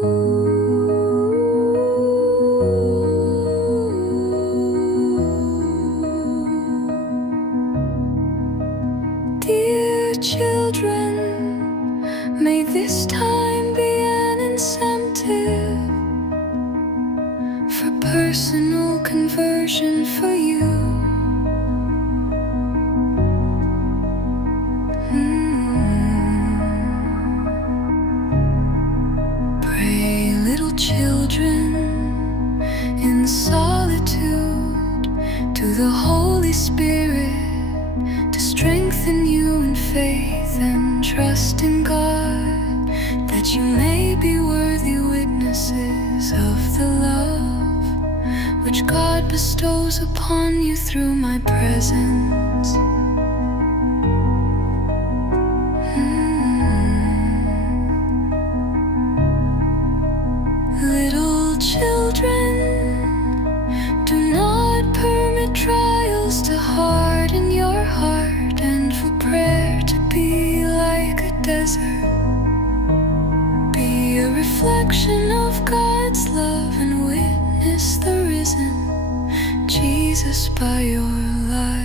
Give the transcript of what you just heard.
Dear children, may this time be an incentive for personal conversion for you. In solitude to the Holy Spirit to strengthen you in faith and trust in God, that you may be worthy witnesses of the love which God bestows upon you through my presence. Reflection of God's love and witness the risen Jesus by your life.